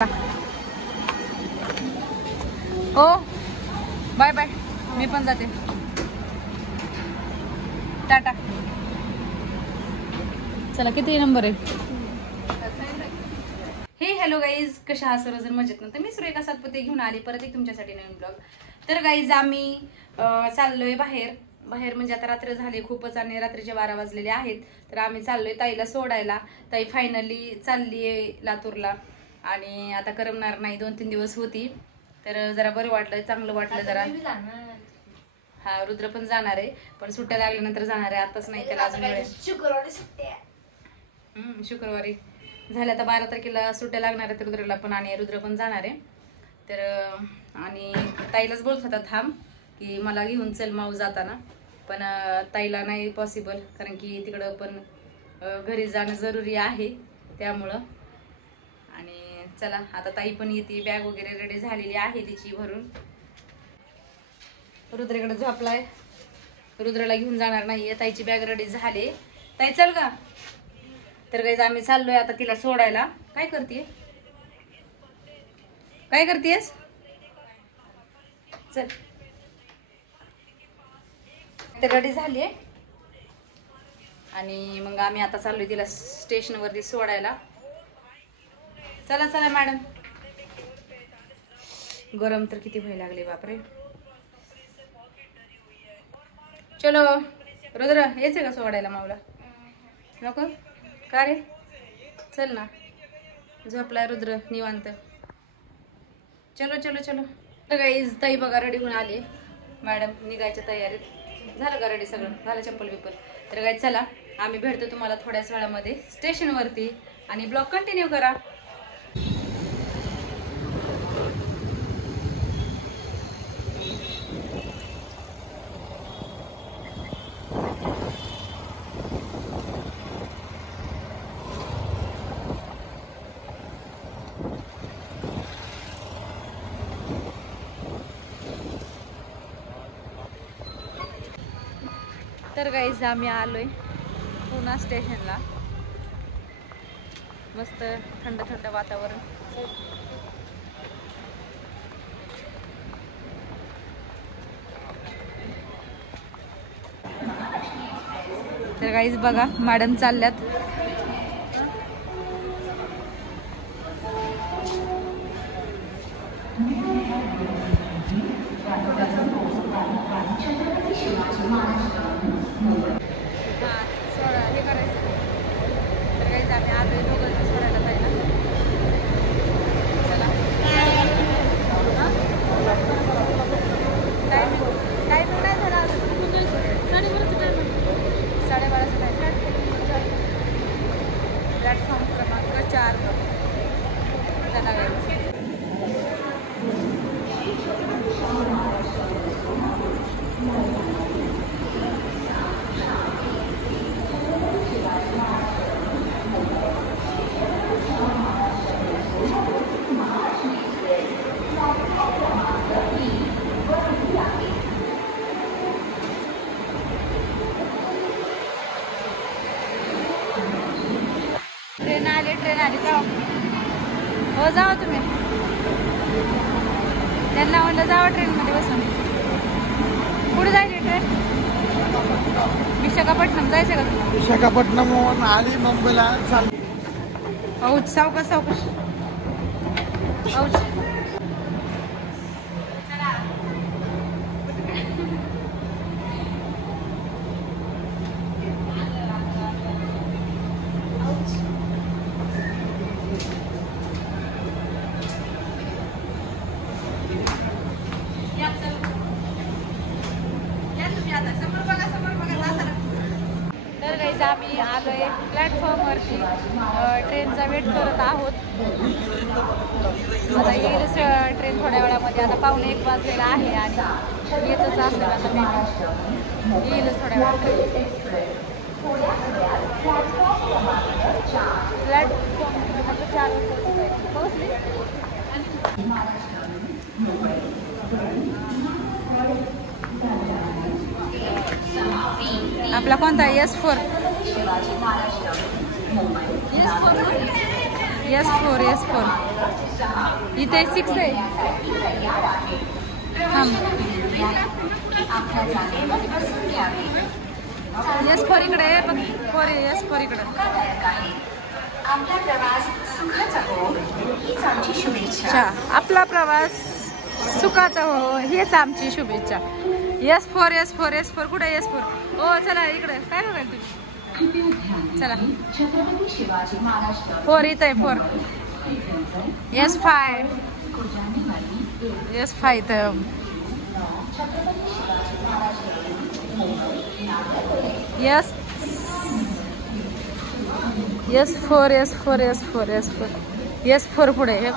हो bye bye, मी पण जाते, टाटा. चला किती नंबर आहे? हे हॅलो गाईज, कशा आहात सर्वजण? मजेत ना? तर मी सुरेखा सातपुते घेऊन आली परत एक तुमच्यासाठी नवीन ब्लॉग. तर गाईज आम्ही चाललोय बाहेर म्हणजे आता रात्र झाली खूपच आणि रात्रीचे 12 वाजलेले आहेत. तर आम्ही चाललोय ताईला सोडायला. ताई फायनली चाललीये लातूरला आणि आता करमणार नाही, 2-3 दिवस होती तर जरा बरं वाटलं, चांगलं वाटलं जरा. हा, रुद्र पण जाणार आहे पण सुट्ट्या लागल्यानंतर जाणार आहे, आताच नाही, त्याला अजून वेळ. शुक्रवारी सुट्ट्या. शुक्रवारी झाल्या, आता 12 तारखेला सुट्ट्या लागणार आहेत रुद्रला पण आणि रुद्र पण जाणार आहे. तर आणि ताईलाच बोलत होता थांब की मला घेऊन चल माऊ जाताना, पण ताईला नाही पॉसिबल कारण की तिकडं पण घरी जाणं जरुरी आहे त्यामुळं. आणि चला आता ताई पण येते, बॅग वगैरे रेडी झालेली आहे तिची भरून. रुद्रेकडे झोपलाय, रुद्रला घेऊन जाणार नाहीये, ताईची बॅग रेडी झाली. ताई चल का? तर गाईज आम्ही चाललोय आता तिला सोडायला. काय करतेय? काय करतेस? चल, तर रेडी झाली आणि मग आम्ही आता चाललोय तिला स्टेशन वरती सोडायला. चला चला मॅडम. गरम तर किती व्हायला लागले बापरे. चलो रुद्र, यायचं का सोडायला माऊला? नको का रे? चल ना, झोपलाय रुद्र निवांत. चलो चलो चलो. तर गाईज ताई बघा रेडी होऊन आली, मॅडम निघायच्या तयारीत. झालं का रेडी सगळं? झालं चप्पल बिप्पल? तर गाईज चला आम्ही भेटतो तुम्हाला थोड्याच वेळामध्ये स्टेशनवरती आणि ब्लॉग कंटिन्यू करा. तर गाईज आम्ही आलोय पुणा स्टेशनला. मस्त थंड थंड वातावरण. तर गाईज बघा मॅडम चालल्यात. हे करायचं. तर काहीच आम्ही आलोय दोघं सोडायला पाहिजे. चला टायमिंग नाही झाला अजून. 12:30चा टाइम. प्लॅटफॉर्म क्रमांक 4 चला गाईज. ट्रेन आली जाऊ. हो जावा तुम्ही. त्यांना म्हणलं जावा ट्रेनमध्ये बसून. कुठे जायची ट्रेन? विशाखापट्टणम जायचं का तुम्हाला? विशाखापट्टणम आली मुंबईला चालली. औच सावकाश सावकाश. औच आम्ही आलोय प्लॅटफॉर्मवरती. ट्रेनचा वेट करत आहोत. आता येईलच ट्रेन थोड्या वेळामध्ये. आता 12:45 वाजलेला आहे आणि येतच असेल आता ट्रेन. येईलच थोड्या वेळात. प्लॅटफॉर्म 4 पोहोचली. आपला कोणता? S4. S4 इथे 6 आहे. S4 इकडे आहे, पण 4 आहे. S4 इकडे. आपला प्रवास सुखाचा हो, हेच आमची शुभेच्छा. S4 कुठे S4? हो चला इकडे. काय बघाल तुम्ही? चला 4 इथं आहे. 4 S5 इथं. S4 पुढे हे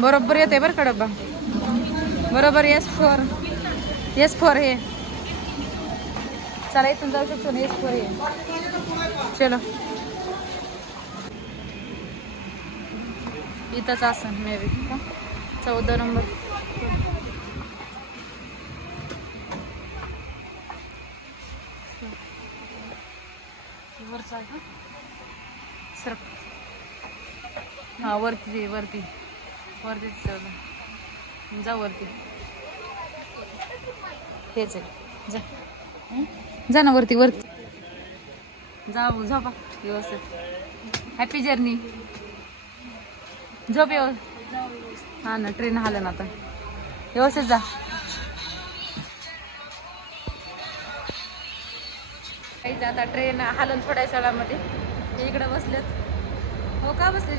बरोबर येते बरं का डब्बा. बरोबर S4 हे. चला इथून जाऊ शकतो ना. S4 हे. चलो इथंच असं मे बी 14 नंबर. वरचा आहे सर. हा वरतीच जा वरती. हेच आहे. जा ना वरती जाऊ झोपा व्यवस्थित. Happy journey. झोप हा ना. ट्रेन हाल ना आता. व्यवस्थित जा. आता ट्रेन हालन थोड्या वेळामध्ये. इकडे बसलेत. हो का बसले?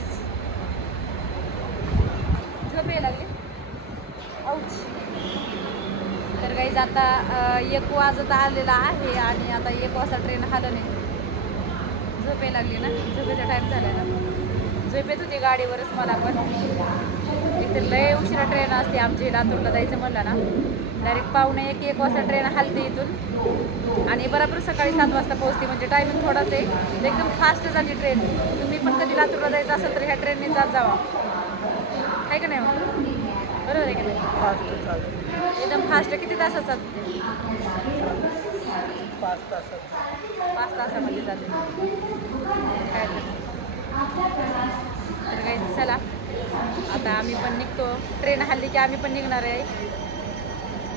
झोप यायला लागली. औच. तर काही आता 1 वाजत आलेला आहे आणि आता 1 वाजता ट्रेन हालणे. झोप यायला लागली ना. झोपेचा टाइम झाला ना. झोप येत होती गाडीवरच मला पण. एक तर लय उशिरा ट्रेन असते आमची. लातूरला जायचं म्हणलं ना डायरेक्ट 1:45 वाजता ट्रेन हालते इथून आणि बरोबर सकाळी 7 वाजता पोहोचते. म्हणजे टायमिंग थोडाच आहे. एकदम फास्ट जाते ट्रेन. तुम्ही पण कधी लातूरला जायचं असेल तर ह्या ट्रेनने जात जावा. आहे का नाही मग? बरोबर आहे का नाही? एकदम फास्ट. किती तासात जाते? 5 तासामध्ये जाते. काय तर काही चला आता आम्ही पण निघतो. ट्रेन हल्ली की आम्ही पण निघणार आहे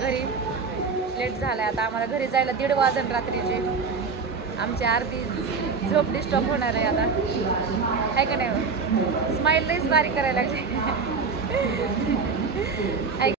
घरी. लेट झालाय आता आम्हाला घरी जायला 1:30 वाजन रात्रीचे. आमची अर्धी झोप डिस्टर्ब होणार आहे आता. आहे का नाही? स्माईल लईच बारीक करायला लागते.